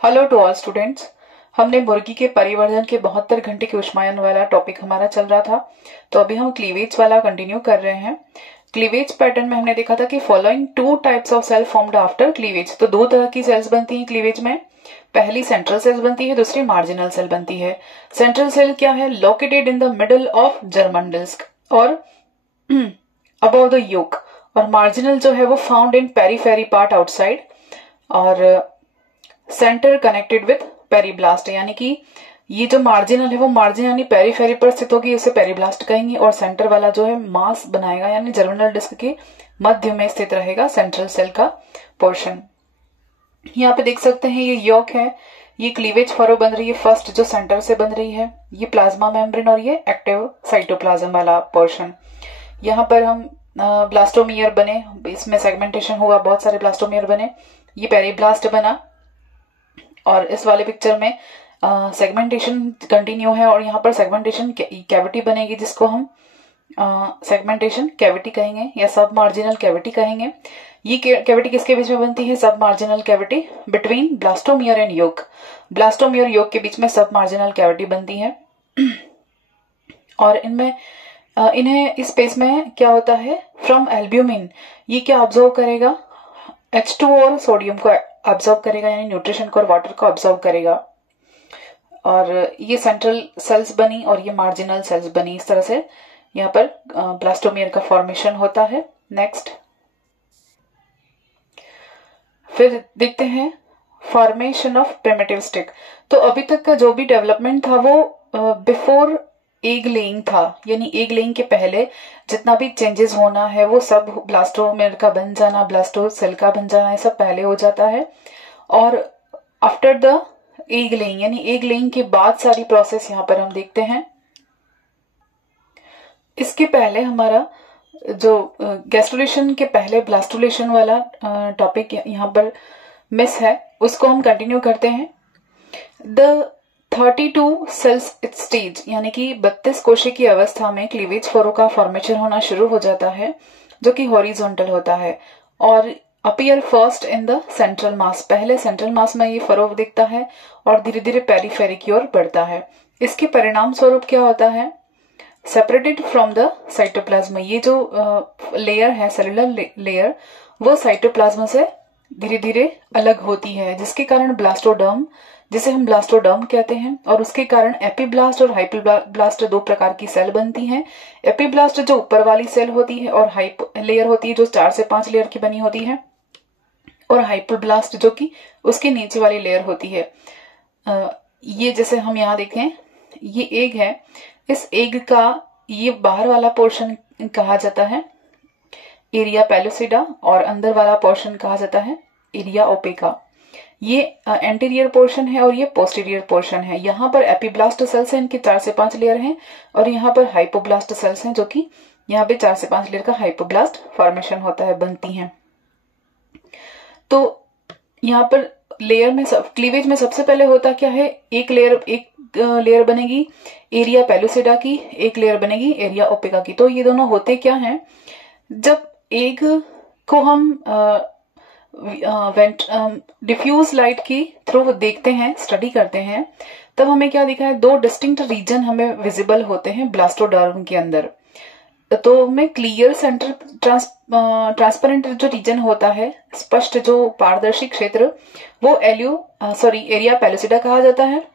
Hello to all students. हमने मुर्गी के परिवर्धन के 72 घंटे के ऊष्मायन वाला टॉपिक हमारा चल रहा था, तो अभी हम क्लीवेज वाला कंटिन्यू कर रहे हैं। क्लीवेज पैटर्न में हमने देखा था कि following two types of cell formed after cleavage. तो दो तरह की सेल्स बनती हैं क्लीवेज में। पहली सेंट्रल सेल बनती है, दूसरी मार्जिनल सेल बनती है। सेंट्रल सेल क्या है? Located in the middle of germinal disc और अबव द योक। और मार्जिनल जो है वो found in periphery part outside और सेंटर कनेक्टेड विथ पेरीब्लास्ट। यानी कि ये जो मार्जिनल है वो मार्जिन यानी पेरीफेरी पर स्थित होगी, उसे पेरीब्लास्ट कहेंगे। और सेंटर वाला जो है मास बनाएगा यानी जर्मिनल डिस्क के मध्य में स्थित रहेगा सेंट्रल सेल का पोर्शन। यहाँ पे देख सकते हैं ये यॉक है, ये क्लीवेज फरो बन रही है फर्स्ट जो सेंटर से बन रही है, ये प्लाज्मा मेम्ब्रेन और ये एक्टिव साइटोप्लाज्म वाला पोर्शन। यहाँ पर हम ब्लास्टोमियर बने, इसमें सेगमेंटेशन हुआ, बहुत सारे ब्लास्टोमियर बने, ये पेरीब्लास्ट बना। और इस वाले पिक्चर में सेगमेंटेशन कंटिन्यू है और यहाँ पर सेगमेंटेशन कैविटी बनेगी जिसको हम सेगमेंटेशन कैविटी कहेंगे या सब मार्जिनल कैविटी कहेंगे। ये कैविटी किसके बीच में बनती है? सब marginal cavity between blastomere and yolk. Blastomere yolk के बीच में सब मार्जिनल कैविटी बनती है। और इनमें इन्हें इस स्पेस में क्या होता है? फ्रॉम एल्ब्यूमिन ये क्या ऑब्जर्व करेगा? H2O और सोडियम को ऑब्जर्व करेगा, यानी न्यूट्रिशन को और वाटर को ऑब्जर्व करेगा। और ये सेंट्रल सेल्स बनी और ये मार्जिनल सेल्स बनी। इस तरह से यहाँ पर ब्लास्टोमियर का फॉर्मेशन होता है। नेक्स्ट फिर देखते हैं फॉर्मेशन ऑफ प्रिमिटिव स्टिक। तो अभी तक का जो भी डेवलपमेंट था वो बिफोर एग लेइंग था, यानी एग लेइंग के पहले जितना भी चेंजेस होना है वो सब ब्लास्टोमियर का बन जाना, ब्लास्टो सेल का बन जाना, ये सब पहले हो जाता है। और आफ्टर द एग लेइंग यानी एग लेइंग के बाद सारी प्रोसेस यहाँ पर हम देखते हैं। इसके पहले हमारा जो गैस्ट्रुलेशन के पहले ब्लास्टुलेशन वाला टॉपिक यहाँ पर मिस है, उसको हम कंटिन्यू करते हैं। द 32 सेल्स स्टेज यानी कि 32 कोशिका की अवस्था में क्लीवेज फरो का फॉर्मेशन होना शुरू हो जाता है, जो कि हॉरिजॉन्टल होता है और appear first in the central mass. पहले सेंट्रल मास में ये फरो दिखता है और धीरे धीरे पेरीफेरी की ओर बढ़ता है। इसके परिणाम स्वरूप क्या होता है? सेपरेटेड फ्रॉम द साइटोप्लाज्म, ये जो लेयर है सेलुलर लेयर वो साइटोप्लाज्म से धीरे धीरे अलग होती है, जिसके कारण ब्लास्टोडर्म, जिसे हम ब्लास्टोडर्म कहते हैं, और उसके कारण एपीब्लास्ट और हाइपोब्लास्ट दो प्रकार की सेल बनती हैं। एपीब्लास्ट जो ऊपर वाली सेल होती है और हाइपो लेयर होती है जो 4 से 5 लेयर की बनी होती है, और हाइपोब्लास्ट जो कि उसके नीचे वाली लेयर होती है। ये जैसे हम यहाँ देखें, ये एग है, इस एग का ये बाहर वाला पोर्शन कहा जाता है एरिया पेलुसिडा और अंदर वाला पोर्शन कहा जाता है एरिया ओपेका। ये एंटीरियर पोर्शन है और ये पोस्टीरियर पोर्शन है। यहाँ पर एपीब्लास्ट सेल्स हैं, इनके 4 से 5 लेयर हैं, और यहाँ पर हाइपोब्लास्ट सेल्स हैं जो कि यहाँ पे 4 से 5 लेयर का हाइपोब्लास्ट फॉर्मेशन होता है, बनती हैं। तो यहाँ पर लेयर में क्लीवेज में सबसे पहले होता क्या है? एक लेयर बनेगी एरिया पेलुसिडा की, एक लेयर बनेगी एरिया ओपेका की। तो ये दोनों होते क्या हैं? जब एग को हम डिफ्यूज लाइट की थ्रू देखते हैं, स्टडी करते हैं, तब हमें क्या दिखा है? 2 डिस्टिंक्ट रीजन हमें विजिबल होते हैं ब्लास्टोडर्म के अंदर। तो हमें क्लियर सेंटर ट्रांसपेरेंट जो रीजन होता है, स्पष्ट जो पारदर्शी क्षेत्र, वो एरिया पेलुसिडा कहा जाता है।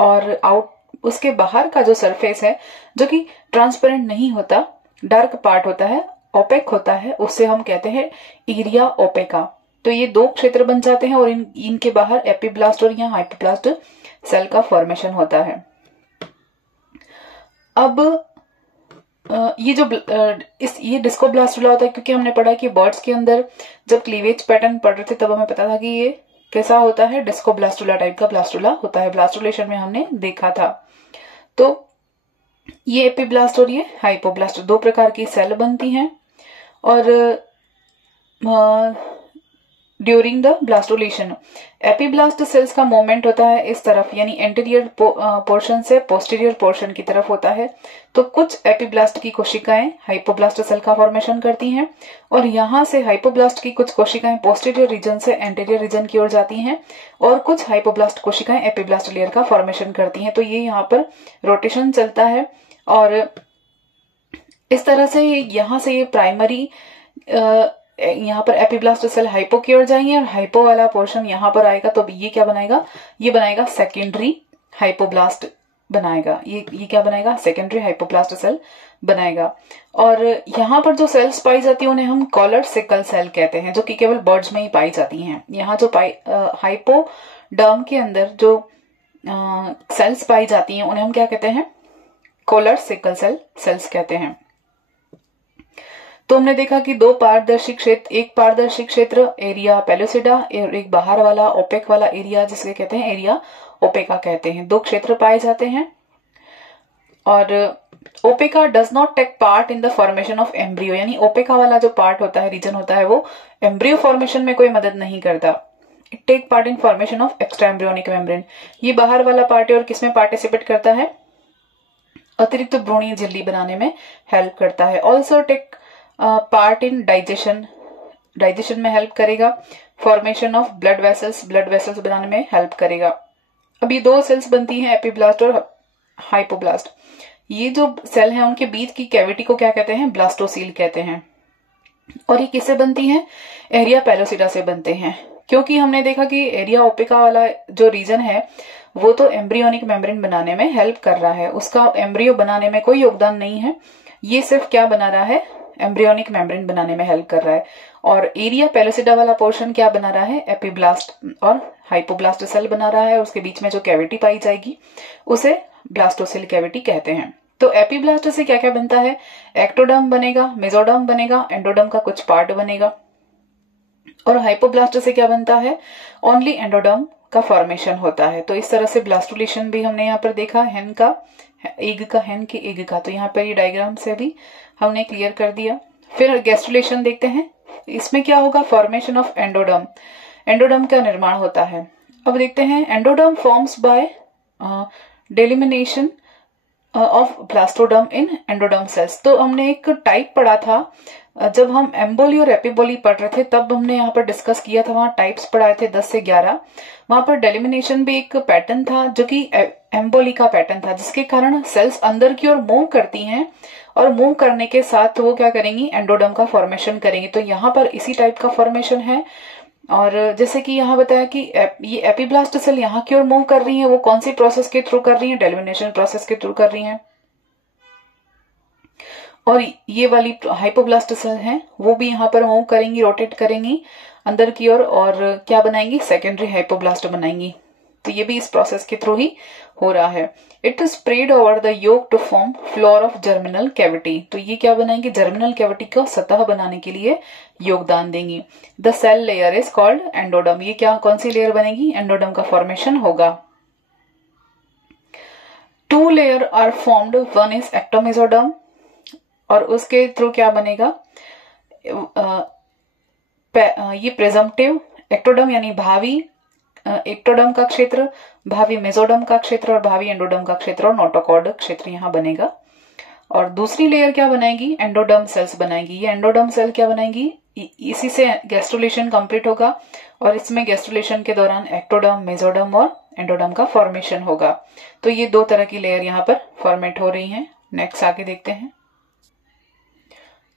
और उसके बाहर का जो सरफेस है जो कि ट्रांसपेरेंट नहीं होता, डार्क पार्ट होता है, ओपेक होता है, उससे हम कहते हैं एरिया ओपेका। तो ये 2 क्षेत्र बन जाते हैं और इनके बाहर एपीब्लास्ट और यहाँ हाइपोब्लास्ट सेल का फॉर्मेशन होता है। अब ये डिस्कोब्लास्टुला होता है, क्योंकि हमने पढ़ा कि बर्ड्स के अंदर जब क्लीवेज पैटर्न पढ़ रहे थे तब हमें पता था कि ये कैसा होता है, डिस्कोब्लास्टुला टाइप का ब्लास्टुला होता है। ब्लास्टुलेशन में हमने देखा था। तो ये एपीब्लास्ट और ये हाइपोब्लास्ट 2 प्रकार की सेल बनती हैं। और ड्यूरिंग द ब्लास्टोलेशन। एपीब्लास्ट सेल्स का मूवमेंट होता है इस तरफ, यानी एंटीरियर पोर्शन से पोस्टीरियर पोर्शन की तरफ होता है। तो कुछ एपीब्लास्ट की कोशिकाएं हाइपोब्लास्ट सेल का फॉर्मेशन करती हैं और यहां से हाइपोब्लास्ट की कुछ कोशिकाएं पोस्टीरियर रीजन से एंटीरियर रीजन की ओर जाती हैं और कुछ हाइपोब्लास्ट कोशिकाएं एपीब्लास्ट लेयर का फॉर्मेशन करती हैं। तो ये यहाँ पर रोटेशन चलता है और इस तरह से यहां से ये प्राइमरी यहाँ पर एपीब्लास्ट सेल हाइपो की ओर जाएंगे और हाइपो वाला पोर्शन यहाँ पर आएगा। तो ये क्या बनाएगा, ये बनाएगा सेकेंडरी हाइपोब्लास्ट बनाएगा। ये क्या बनाएगा, सेकेंडरी हाइपोब्लास्ट सेल बनाएगा। और यहाँ पर जो सेल्स पाई जाती है उन्हें हम कॉलर सिकल सेल कहते हैं, जो कि केवल बर्ड्स में ही पाई जाती हैं। यहाँ जो हाइपोडर्म के अंदर जो सेल्स पाई जाती हैं उन्हें हम क्या कहते हैं, कॉलर सिकल सेल्स कहते हैं। तो हमने देखा कि दो पारदर्शी क्षेत्र, एक पारदर्शी क्षेत्र एरिया पेलोसिडा और एक बाहर वाला ओपेक वाला एरिया जिसके कहते हैं एरिया ओपेका कहते हैं। दो क्षेत्र पाए जाते हैं और opaca does not take part in the formation of embryo, यानी ओपेका वाला जो पार्ट होता है, रीजन होता है, वो एम्ब्रियो फॉर्मेशन में कोई मदद नहीं करता। It take part in formation of extra embryonic membrane. ये बाहर वाला पार्ट है और किसमें पार्टिसिपेट करता है, अतिरिक्त भ्रूणीय झिल्ली बनाने में हेल्प करता है। Also take part in digestion में हेल्प करेगा। फॉर्मेशन ऑफ ब्लड वेसल्स बनाने में हेल्प करेगा। अब ये दो सेल्स बनती हैं, एपीब्लास्ट और हाइपोब्लास्ट। ये जो सेल है उनके बीच की कैविटी को क्या कहते हैं, ब्लास्टोसील कहते हैं। और ये किससे बनती हैं, एरिया पेलोसिडा से बनते हैं। क्योंकि हमने देखा कि एरिया ओपेका वाला जो रीजन है वो तो एम्ब्रियोनिक मेम्ब्रेन बनाने में हेल्प कर रहा है, उसका एम्ब्रियो बनाने में कोई योगदान नहीं है। ये सिर्फ क्या बना रहा है, एम्ब्रियोनिक मेम्ब्रेन बनाने में हेल्प कर रहा है। और एरिया पेलोसिडा वाला पोर्शन क्या बना रहा है, एपीब्लास्ट और हाइपोब्लास्ट सेल बना रहा है। उसके बीच में जो कैविटी पाई जाएगी उसे ब्लास्टोसिल कैविटी कहते हैं। तो एपीब्लास्ट से क्या क्या बनता है, एक्टोडर्म बनेगा, मेसोडर्म बनेगा, एंडोडर्म का कुछ पार्ट बनेगा। और हाइपोब्लास्ट से क्या बनता है, ओनली एंडोडर्म का फॉर्मेशन होता है। तो इस तरह से ब्लास्टोलेशन भी हमने यहाँ पर देखा, हेन का एग का, हेन के एग का। तो यहाँ पर ये डायग्राम से भी हमने क्लियर कर दिया। फिर गैस्ट्रुलेशन देखते हैं, इसमें क्या होगा, फॉर्मेशन ऑफ एंडोडर्म, एंडोडर्म का निर्माण होता है। अब देखते हैं, endoderm forms by delamination of blastoderm in endoderm cells. तो हमने एक टाइप पढ़ा था जब हम एम्बोली और एपिबोली पढ़ रहे थे, तब हमने यहाँ पर डिस्कस किया था, वहां टाइप्स पढ़ाए थे 10 से 11। वहां पर डेलिमिनेशन भी एक पैटर्न था जो कि एम्बोली का पैटर्न था, जिसके कारण सेल्स अंदर की ओर मूव करती हैं और मूव करने के साथ वो क्या करेंगी, एंडोडर्म का फॉर्मेशन करेंगी। तो यहाँ पर इसी टाइप का फॉर्मेशन है। और जैसे कि यहाँ बताया कि ये एपीब्लास्ट सेल यहाँ की ओर मूव कर रही है, वो कौन सी प्रोसेस के थ्रू कर रही है, डेलिमिनेशन प्रोसेस के थ्रू कर रही है। और ये वाली हाइपोब्लास्ट सेल हैं वो भी यहाँ पर मूव करेंगी, रोटेट करेंगी अंदर की ओर और क्या बनाएंगी, सेकेंडरी हाइपोब्लास्ट बनाएंगी। तो ये भी इस प्रोसेस के थ्रू ही हो रहा है। It is spread over the yolk to form floor of germinal cavity. तो ये क्या बनाएंगे, जर्मिनल कैविटी को सतह बनाने के लिए योगदान देंगी। The cell layer is called endoderm. ये क्या, कौन सी लेयर बनेगी, एंडोडर्म का फॉर्मेशन होगा। 2 layer are formed, one is ectomesoderm और उसके थ्रू क्या बनेगा, ये प्रेजम्पटिव एक्टोडर्म यानी भावी एक्टोडर्म का क्षेत्र, भावी मेसोडर्म का क्षेत्र और भावी एंडोडर्म का क्षेत्र और नोटोकॉर्ड क्षेत्र यहाँ बनेगा। और दूसरी लेयर क्या बनाएगी, एंडोडर्म सेल्स बनाएगी। ये एंडोडर्म सेल क्या बनाएगी, इसी से गैस्ट्रुलेशन कंप्लीट होगा और इसमें गैस्ट्रुलेशन के दौरान एक्टोडर्म, मेसोडर्म और एंडोडर्म का फॉर्मेशन होगा। तो ये 2 तरह की लेयर यहाँ पर फॉर्मेट हो रही हैं। नेक्स्ट आगे देखते हैं,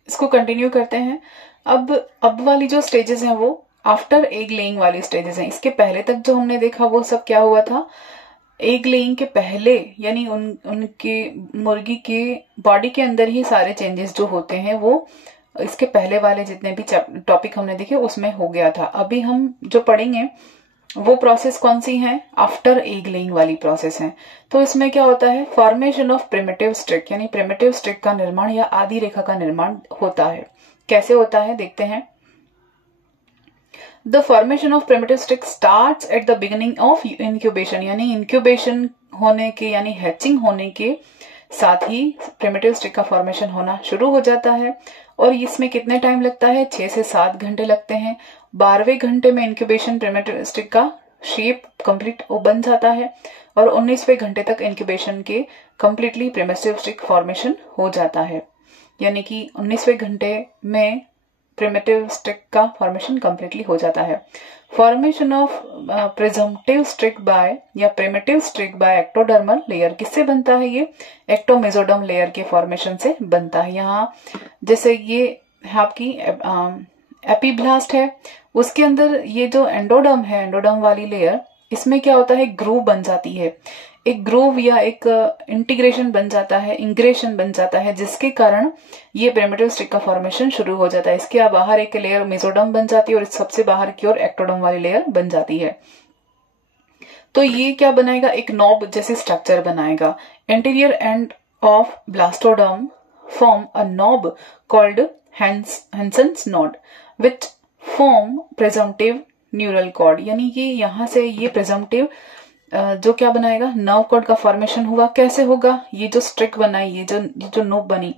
इसको कंटिन्यू करते हैं। अब वाली जो स्टेजेस हैं वो आफ्टर एग लेइंग वाली स्टेजेस हैं। इसके पहले तक जो हमने देखा वो सब क्या हुआ था, एग लेइंग के पहले, यानी उनके मुर्गी के बॉडी के अंदर ही सारे चेंजेस जो होते हैं वो इसके पहले वाले जितने भी टॉपिक हमने देखे उसमें हो गया था। अभी हम जो पढ़ेंगे वो प्रोसेस कौन सी है, आफ्टर एग लेइंग वाली प्रोसेस है। तो इसमें क्या होता है, फॉर्मेशन ऑफ प्रिमिटिव स्ट्रिक, यानी प्रिमिटिव स्ट्रिक का निर्माण या आदि रेखा का निर्माण होता है। कैसे होता है देखते हैं। The formation of primitive streak starts at the beginning of incubation, यानी इंक्यूबेशन होने के यानी हैचिंग होने के साथ ही प्रिमिटिव स्ट्रिक का फॉर्मेशन होना शुरू हो जाता है। और इसमें कितने टाइम लगता है? 6 से 7 घंटे लगते हैं। 12वें घंटे में इंक्यूबेशन प्रिमिटिव स्ट्रिक का शेप कंप्लीट बन जाता है और 19वें घंटे तक इंक्यूबेशन के कंप्लीटली प्रिमिटिव स्ट्रिक फॉर्मेशन हो जाता है। यानी कि 19वें घंटे में प्रिमिटिव स्ट्रिक का फॉर्मेशन कंप्लीटली हो जाता है। Formation of presumptive streak by या primitive streak by ectodermal layer किससे बनता है? ये एक्टोमेसोडर्म लेयर के फॉर्मेशन से बनता है। यहाँ जैसे ये आपकी एपीब्लास्ट है, उसके अंदर ये जो एंडोडर्म है, एंडोडर्म वाली लेयर, इसमें क्या होता है? ग्रूव बन जाती है, एक ग्रूव या एक इंटीग्रेशन बन जाता है, इंग्रेशन बन जाता है, जिसके कारण ये प्रिमिटिव स्ट्रिक का फॉर्मेशन शुरू हो जाता है। इसके बाहर एक लेयर मेसोडर्म बन जाती है और सबसे बाहर की ओर एक्टोडर्म वाली लेयर बन जाती है। तो ये क्या बनाएगा? एक नॉब जैसे स्ट्रक्चर बनाएगा। Anterior end of blastoderm form a knob called Hensen's node which form presumptive neural cord. यानी कि यहां से ये प्रिजम्पटिव जो क्या बनाएगा? नर्व कॉर्ड का फॉर्मेशन हुआ। कैसे होगा? ये जो स्ट्रिक बनाई, ये जो नोब बनी,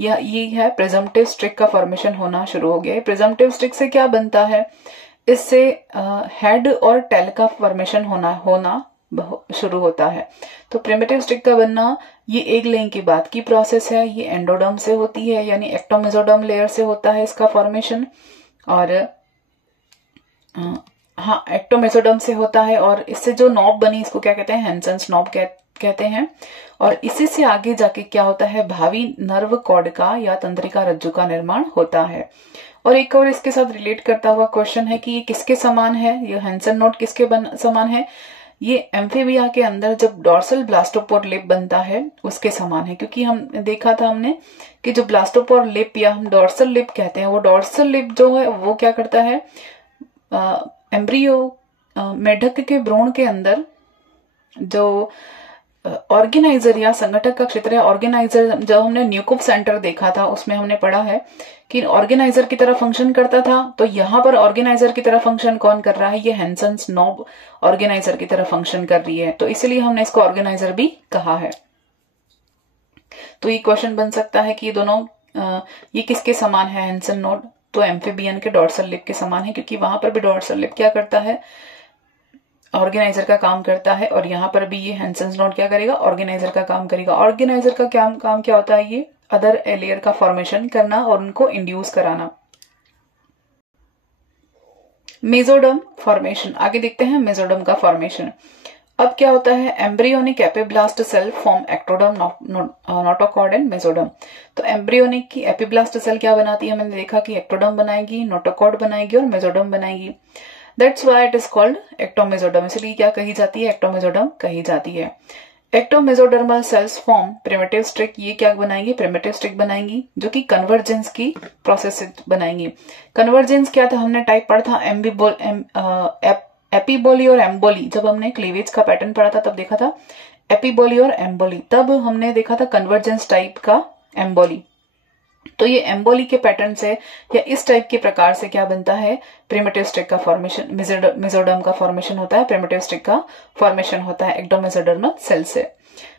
ये है प्रिजम्पटिव स्ट्रिक का फॉर्मेशन होना शुरू हो गया। प्रिजम्पटिव स्ट्रिक से क्या बनता है? इससे हेड और टेल का फॉर्मेशन होना शुरू होता है। तो प्रिमिटिव स्ट्रिक का बनना ये एक लेयर के बाद की प्रोसेस है। ये एंडोडर्म से होती है, यानी एक्टोमेसोडर्म लेयर से होता है इसका फॉर्मेशन। और हाँ, एक्टोमेसोडर्म से होता है। और इससे जो नॉब बनी, इसको क्या कहते हैं? हैंसन्स नॉब कहते हैं। और इसी से आगे जाके क्या होता है? भावी नर्व कॉर्ड का या तंत्रिका रज्जु का निर्माण होता है। और एक और इसके साथ रिलेट करता हुआ क्वेश्चन है कि ये किसके समान है? ये हैंसन नोड किसके समान है? ये एम्फीबिया के अंदर जब डॉर्सल ब्लास्टोपोर लिप बनता है उसके समान है। क्योंकि हम देखा था हमने कि जो ब्लास्टोपोर लिप या हम डॉर्सल लिप कहते हैं, वो डॉर्सल लिप जो है वो क्या करता है? एम्ब्रियो मेढक के भ्रूण के अंदर जो ऑर्गेनाइजर या संगठक का क्षेत्र है, ऑर्गेनाइजर, जब हमने न्यूकोप सेंटर देखा था उसमें हमने पढ़ा है कि ऑर्गेनाइजर की तरह फंक्शन करता था। तो यहाँ पर ऑर्गेनाइजर की तरह फंक्शन कौन कर रहा है? ये हैंसन्स नॉब ऑर्गेनाइजर की तरह फंक्शन कर रही है, तो इसलिए हमने इसको ऑर्गेनाइजर भी कहा है। तो ये क्वेश्चन बन सकता है कि ये दोनों ये किसके समान है? हैंसन नोड तो एम्फीबियन के डॉर्सल लिप के समान है, क्योंकि वहां पर भी डॉर्सल लिप क्या करता है? ऑर्गेनाइजर का काम करता है। और यहाँ पर भी ये हैंसन्स नोड क्या करेगा? ऑर्गेनाइजर का काम करेगा। ऑर्गेनाइजर का काम क्या होता है? ये अदर लेयर का फॉर्मेशन करना और उनको इंड्यूस कराना। मेसोडर्म फॉर्मेशन, आगे देखते हैं मेसोडर्म का फॉर्मेशन। अब क्या होता है? Embryonic epiblast cell form ectoderm, notochord and mesoderm. तो एम्ब्रियोनिक की एपिब्लास्ट सेल क्या बनाती है? हमने देखा कि एक्टोडर्म बनाएगी, नोटोकॉर्ड बनाएगी और मेसोडर्म बनाएगी। That's why it is called ectomesoderm. इसलिए क्या कही जाती है? एक्टोमेसोडर्म कही जाती है। Ectomesodermal cells form primitive streak. ये क्या बनाएंगी? प्रिमिटिव स्ट्रिक बनाएंगी, जो कि कन्वर्जेंस की प्रोसेस से बनाएंगी। कन्वर्जेंस क्या था? हमने टाइप पढ़ा था एपीबोली और एम्बोली। जब हमने क्लीवेज का पैटर्न पढ़ा था तब देखा था एपीबोली और एम्बोली, तब हमने देखा था कन्वर्जेंस टाइप का एम्बोली। तो ये एम्बोली के पैटर्न से या इस टाइप के प्रकार से क्या बनता है? प्रिमिटिव स्ट्रिक का फॉर्मेशन, मेसोडर्म का फॉर्मेशन होता है, प्रिमिटिव स्ट्रिक का फॉर्मेशन होता है एक्टोमेसोडर्मल सेल से।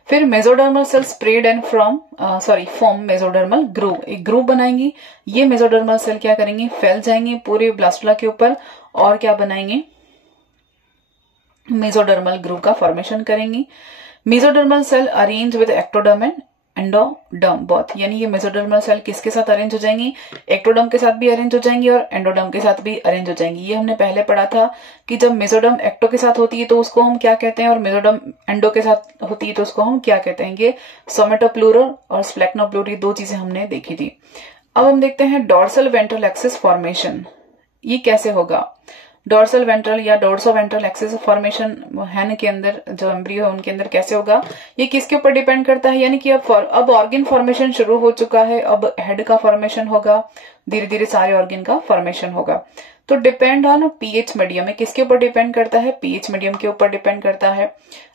फिर mesodermal cell spread and form mesodermal groove. एक ग्रूव बनाएंगी। ये मेसोडर्मल सेल क्या करेंगी? फैल जाएंगी पूरे ब्लास्टुला के ऊपर और क्या बनाएंगे? मेसोडर्मल ग्रूव का फॉर्मेशन करेंगी। Mesodermal cell arrange with ectoderm and endoderm both. यानी ये मेसोडर्मल सेल किसके साथ अरेंज हो जाएंगी? एक्टोडर्म के साथ भी अरेंज हो जाएंगी और एंडोडर्म के साथ भी अरेंज हो जाएंगी। ये हमने पहले पढ़ा था कि जब मेसोडर्म एक्टो के साथ होती है तो उसको हम क्या कहते हैं, और मेसोडर्म एंडो के साथ होती है तो उसको हम क्या कहते हैं? ये सोमेटोप्लूरल और स्प्लेक्नोप्लूरल, दो चीजें हमने देखी थी। अब हम देखते हैं डोर्सल वेंट्रल एक्सिस फॉर्मेशन। ये कैसे होगा? डोर्सल वेंट्रल या डोर्सो वेंट्रल एक्सिस फॉर्मेशन हैन के अंदर जो एम्ब्रियो है उनके अंदर कैसे होगा? ये किसके ऊपर डिपेंड करता है? यानी कि अब ऑर्गन फॉर्मेशन शुरू हो चुका है, अब हेड का फॉर्मेशन होगा, धीरे धीरे सारे ऑर्गन का फॉर्मेशन होगा। तो डिपेंड ऑन पीएच मीडियम है। किसके ऊपर डिपेंड करता है? पीएच मीडियम के ऊपर डिपेंड करता है।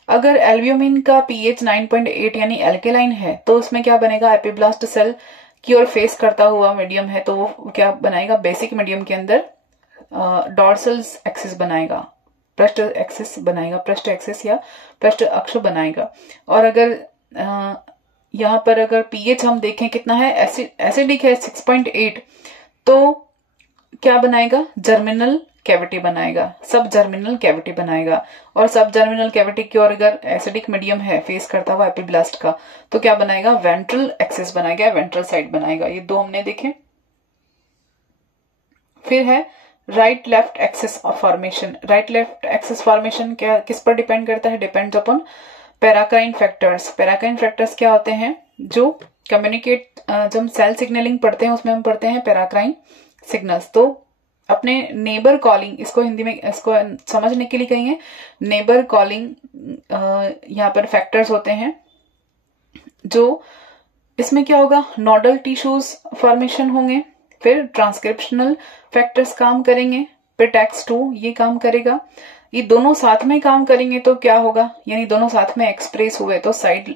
अगर एल्ब्यूमिन का पीएच 9.8 यानी एल्केलाइन है तो उसमें क्या बनेगा? एपिब्लास्ट सेल की ओर फेस करता हुआ मीडियम है तो वो क्या बनाएगा? बेसिक मीडियम के अंदर डॉर्सल एक्सिस बनाएगा, पृष्ठ एक्सिस बनाएगा, पृष्ठ एक्सिस या पृष्ठ अक्ष बनाएगा। और अगर यहाँ पर अगर पीएच हम देखें कितना है, एसिडिक है 6.8, तो क्या बनाएगा, जर्मिनल कैविटी बनाएगा, सब जर्मिनल कैविटी बनाएगा। और सब जर्मिनल कैविटी की ओर अगर एसिडिक मीडियम है फेस करता हुआ एपिब्लास्ट का, तो क्या बनाएगा, वेंट्रल एक्सिस बनाएगा, वेंट्रल साइड बनाएगा। ये दो हमने देखे। फिर है right left axis formation. Right left axis formation क्या किस पर डिपेंड करता है, depends upon paracrine factors. Paracrine factors क्या होते हैं, जो कम्युनिकेट, जब हम सेल सिग्नलिंग पढ़ते हैं उसमें हम पढ़ते हैं पैराकाइन सिग्नल्स। तो अपने नेबर कॉलिंग, इसको हिंदी में इसको समझने के लिए कहेंगे नेबर कॉलिंग, यहाँ पर फैक्टर्स होते हैं। जो इसमें क्या होगा, नोडल टिश्यूज फॉर्मेशन होंगे, फिर ट्रांसक्रिप्शनल फैक्टर्स काम करेंगे, फिर टैक्स2 ये काम करेगा। ये दोनों साथ में काम करेंगे तो क्या होगा, यानी दोनों साथ में एक्सप्रेस हुए तो साइड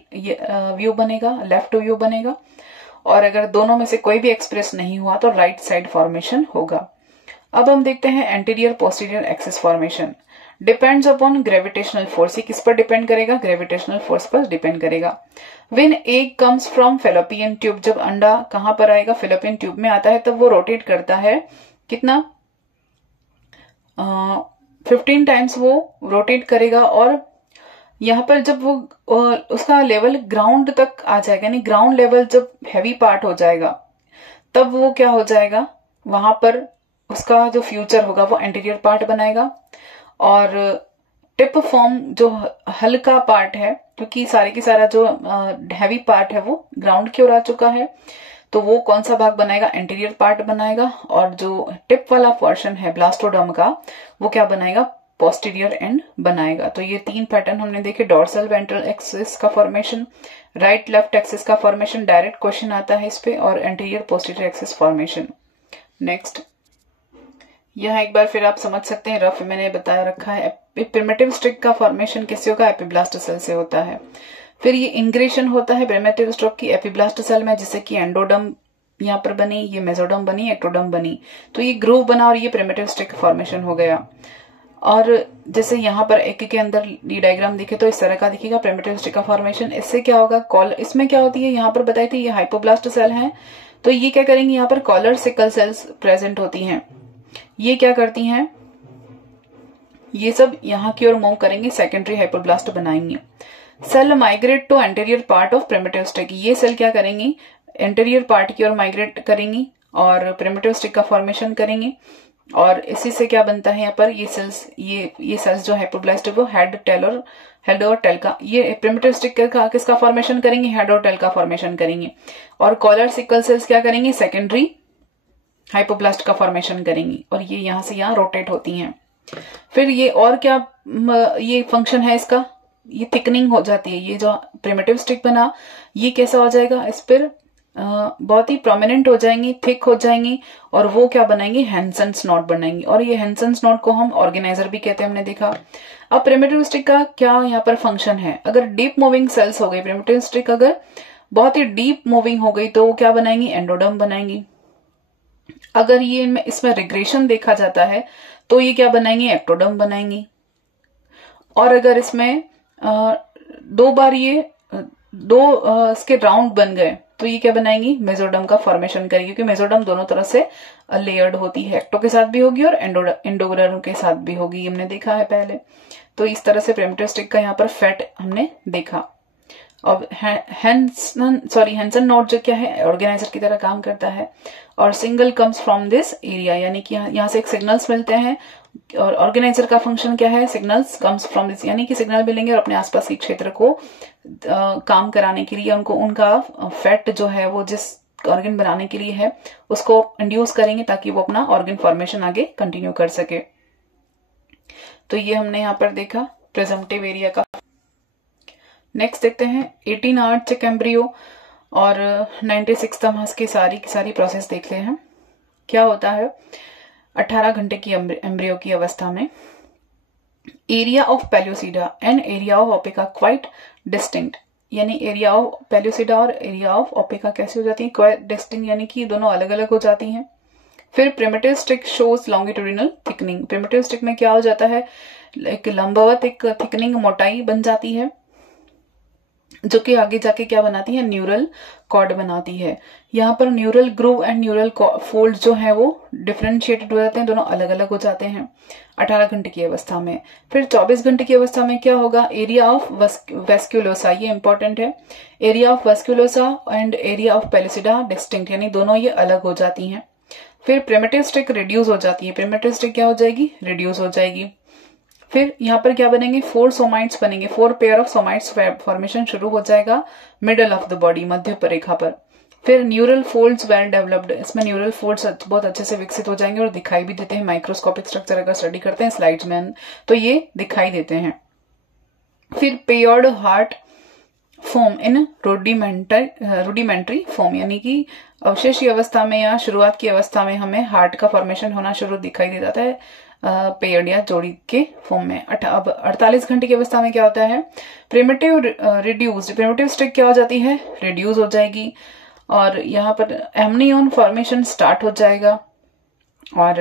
व्यू बनेगा, लेफ्ट व्यू बनेगा। और अगर दोनों में से कोई भी एक्सप्रेस नहीं हुआ तो राइट साइड फॉर्मेशन होगा। अब हम देखते हैं anterior posterior axis formation. Depends upon gravitational force. ये किस पर डिपेंड करेगा, ग्रेविटेशनल फोर्स पर डिपेंड करेगा। When egg comes from fallopian tube, जब अंडा कहां पर आएगा, फेलोपियन ट्यूब में आता है, तब वो रोटेट करता है कितना, 15 टाइम्स वो रोटेट करेगा। और यहाँ पर जब वो उसका लेवल ग्राउंड तक आ जाएगा, यानी ग्राउंड लेवल जब हैवी पार्ट हो जाएगा, तब वो क्या हो जाएगा, वहां पर उसका जो फ्यूचर होगा वो एंटीरियर पार्ट बनाएगा। और टिप फॉर्म जो हल्का पार्ट है, क्योंकि सारे की सारा जो हैवी पार्ट है वो ग्राउंड की ओर आ चुका है, तो वो कौन सा भाग बनाएगा, एंटीरियर पार्ट बनाएगा। और जो टिप वाला पोर्शन है ब्लास्टोडर्म का, वो क्या बनाएगा, पोस्टीरियर एंड बनाएगा। तो ये 3 पैटर्न हमने देखे, डोर्सल वेंट्रल एक्सिस का फॉर्मेशन, राइट लेफ्ट एक्सिस का फॉर्मेशन, डायरेक्ट क्वेश्चन आता है इस पे, और anterior posterior axis formation. Next, यहाँ एक बार फिर आप समझ सकते हैं, रफ मैंने बताया रखा है। प्रिमिटिव स्ट्रिक का फॉर्मेशन किससे होगा, एपिब्लास्ट सेल से होता है। फिर ये इंग्रेशन होता है प्रिमिटिव स्ट्रिक की एपिब्लास्ट सेल में, जिससे कि एंडोडर्म यहाँ पर बनी, ये मेसोडर्म बनी, एक्टोडर्म बनी, तो ये ग्रूव बना और ये प्रिमिटिव स्ट्रिक फॉर्मेशन हो गया। और जैसे यहाँ पर एक के अंदर ये डायग्राम दिखे तो इस तरह का दिखेगा प्रिमिटिव स्ट्रिक का फॉर्मेशन। इससे क्या होगा, इसमें क्या होती है, यहाँ पर बताई थी ये हाइपोब्लास्ट सेल है, तो ये क्या करेंगे, यहाँ पर कॉलर सिकल सेल्स प्रेजेंट होती हैं। ये क्या करती हैं, ये सब यहाँ की ओर मूव करेंगे, सेकेंडरी हाइपोब्लास्ट बनाएंगे। Cell migrate to anterior part of primitive streak. ये सेल क्या करेंगी, एंटीरियर पार्ट की ओर माइग्रेट करेंगी और प्रिमिटिव स्टिक का फॉर्मेशन करेंगे। और इसी से क्या बनता है, यहाँ पर ये सेल्स जो हाइपोब्लास्ट है वो हेड और टेल का, ये प्रिमिटिव स्टिक का किसका फॉर्मेशन करेंगे, हेड और टेल का फॉर्मेशन करेंगे। और कॉलर सिकल सेल्स क्या करेंगे, सेकेंडरी हाइपोब्लास्ट का फॉर्मेशन करेंगी, और ये यहां से यहां रोटेट होती हैं। फिर ये और क्या ये फंक्शन है इसका, ये थिकनिंग हो जाती है। ये जो प्रिमिटिव स्टिक बना ये कैसा हो जाएगा, इस पर बहुत ही प्रोमिनेंट हो जाएंगी, थिक हो जाएंगी, और वो क्या बनाएंगे, हैंसन्स नॉट बनाएंगी। और ये हैंसन्स नॉट को हम ऑर्गेनाइजर भी कहते हैं, हमने देखा। अब प्रिमिटिव स्टिक का क्या यहाँ पर फंक्शन है, अगर डीप मूविंग सेल्स हो गई, प्रिमिटिव स्टिक अगर बहुत ही डीप मूविंग हो गई तो वो क्या बनाएंगी, एंडोडर्म बनाएंगी। अगर ये इसमें रिग्रेशन देखा जाता है तो ये क्या बनाएंगे, एक्टोडर्म बनाएंगी। और अगर इसमें 2 बार ये इसके राउंड बन गए तो ये क्या बनाएंगी, मेसोडर्म का फॉर्मेशन करेगी, क्योंकि मेसोडर्म दोनों तरह से लेयर्ड होती है, एक्टो के साथ भी होगी और एंडोडर्म के साथ भी होगी, हमने देखा है पहले। तो इस तरह से प्रिमिटिव स्टिक का यहाँ पर फैट हमने देखा। अब हैंसन नोट जो क्या है, ऑर्गेनाइजर की तरह काम करता है। और single comes from this area, यानी कि यहाँ से एक सिग्नल्स मिलते हैं। और ऑर्गेनाइजर का फंक्शन क्या है, सिग्नल्स कम्स फ्रॉम दिस, यानी कि सिग्नल मिलेंगे और अपने आसपास के क्षेत्र को काम कराने के लिए उनका फैट जो है वो जिस ऑर्गन बनाने के लिए है उसको इंड्यूस करेंगे, ताकि वो अपना ऑर्गन फॉर्मेशन आगे कंटिन्यू कर सके। तो ये हमने यहाँ पर देखा प्रेजम्पटिव एरिया का। नेक्स्ट देखते हैं 18 आवर्स चेक एम्ब्रियो और 96 मास की सारी प्रोसेस देखते हैं। क्या होता है 18 घंटे की एम्ब्रियो की अवस्था में, area of pellucida and area of ओपेका quite distinct, यानी एरिया ऑफ पेल्यूसिडा और एरिया ऑफ ओपेका कैसे हो जाती है, क्वाइट डिस्टिंक्ट, यानी कि दोनों अलग अलग हो जाती हैं। फिर primitive stick shows longitudinal thickening. Primitive stick में क्या हो जाता है, एक लंबवत एक थिकनिंग मोटाई बन जाती है। जो कि आगे जाके क्या बनाती है, न्यूरल कॉर्ड बनाती है। यहाँ पर neural groove and neural fold जो है वो डिफरेंशिएटेड हो जाते हैं, दोनों अलग अलग हो जाते हैं 18 घंटे की अवस्था में। फिर 24 घंटे की अवस्था में क्या होगा, एरिया ऑफ वेस्क्यूलोसा, ये इंपॉर्टेंट है, area of vasculosa and area of pellucida distinct, यानी दोनों ये अलग हो जाती हैं। फिर प्रिमिटिव स्टिक रिड्यूस हो जाती है, प्रिमिटिव स्टिक क्या हो जाएगी, रिड्यूस हो जाएगी। फिर यहाँ पर क्या बनेंगे, 4 सोमाइट्स बनेंगे, 4 पेयर ऑफ सोमाइट्स फॉर्मेशन शुरू हो जाएगा मिडल ऑफ द बॉडी, मध्य रेखा पर। फिर न्यूरल फोल्ड्स वेल डेवलप्ड, इसमें न्यूरल फोल्ड्स बहुत अच्छे से विकसित हो जाएंगे और दिखाई भी देते हैं। माइक्रोस्कोपिक स्ट्रक्चर अगर स्टडी करते हैं स्लाइड्स में तो ये दिखाई देते हैं। फिर paired heart form in rudimentary form, यानी कि अवशेषी अवस्था में या शुरुआत की अवस्था में हमें हार्ट का फॉर्मेशन होना शुरू दिखाई दे जाता है पेयर्ड या जोड़ी के फॉर्म में। अब 48 घंटे की अवस्था में क्या होता है, प्रिमिटिव रिड्यूस्ड, प्रिमिटिव स्टिक क्या हो जाती है, रिड्यूस हो जाएगी और यहाँ पर एमनियन फॉर्मेशन स्टार्ट हो जाएगा और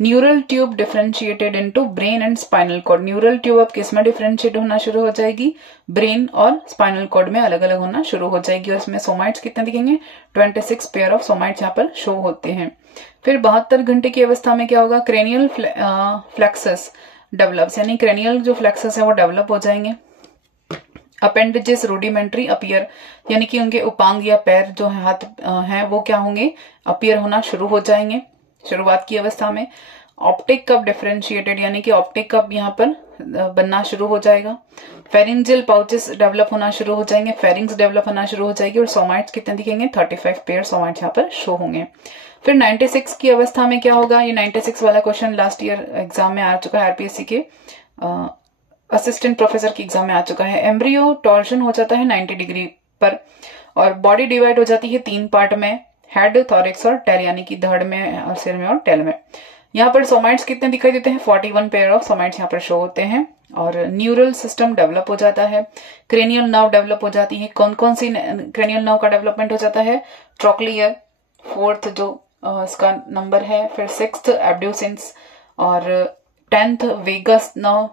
neural tube differentiated into brain and spinal cord, neural tube अब किस में डिफरेंशिएट होना शुरू हो जाएगी, ब्रेन और स्पाइनल कॉर्ड में अलग अलग होना शुरू हो जाएगी। और इसमें सोमाइट्स कितने दिखेंगे, 26 पेयर ऑफ सोमाइट्स यहाँ पर शो होते हैं। फिर 72 घंटे की अवस्था में क्या होगा, क्रेनियल फ्लेक्सस डेवलप्स, यानी क्रेनियल जो फ्लेक्सस है वो डेवलप हो जाएंगे। अपेंडेजेस रूडिमेंट्री अपीयर, यानी कि उनके उपांग या पैर जो है, हाथ हैं वो क्या होंगे, अपीयर होना शुरू हो जाएंगे शुरुआत की अवस्था में। ऑप्टिक कप डिफरेंशिएटेड, यानी कि ऑप्टिक कप यहाँ पर बनना शुरू हो जाएगा। फेरिंजियल पाउचेस डेवलप होना शुरू हो जाएंगे, फेरिंग्स डेवलप होना शुरू हो जाएगी और सोमाइट्स कितने दिखेंगे, 35 पेयर सोमाइट्स यहाँ पर शो होंगे। फिर 96 की अवस्था में क्या होगा, ये 96 वाला क्वेश्चन लास्ट ईयर एग्जाम में आ चुका है, आरपीएससी के असिस्टेंट प्रोफेसर की एग्जाम में आ चुका है। एम्ब्रियो टॉर्शन हो जाता है 90 डिग्री पर और बॉडी डिवाइड हो जाती है 3 पार्ट में, हेड, थॉरिक्स और टेल, यानी कि धड़ में और सिर में और टेल में। यहाँ पर सोमाइट्स कितने दिखाई देते हैं, 41 पेयर ऑफ सोमाइट्स यहाँ पर शो होते हैं और न्यूरल सिस्टम डेवलप हो जाता है। क्रेनियल नर्व डेवलप हो जाती है, कौन कौन सी क्रेनियल नर्व का डेवलपमेंट हो जाता है, ट्रोक्लियर 4th जो इसका नंबर है, फिर 6th एब्ड्यूसेंस और 10th वेगस नर्व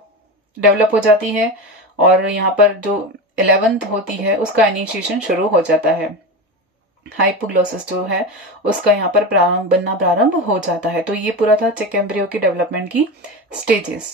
डेवलप हो जाती है और यहाँ पर जो 11th होती है उसका इनिशिएशन शुरू हो जाता है। हाइपोग्लोसिस जो है उसका यहाँ पर बनना प्रारंभ हो जाता है। तो ये पूरा था चेक एम्ब्रियो की डेवलपमेंट की स्टेजेस।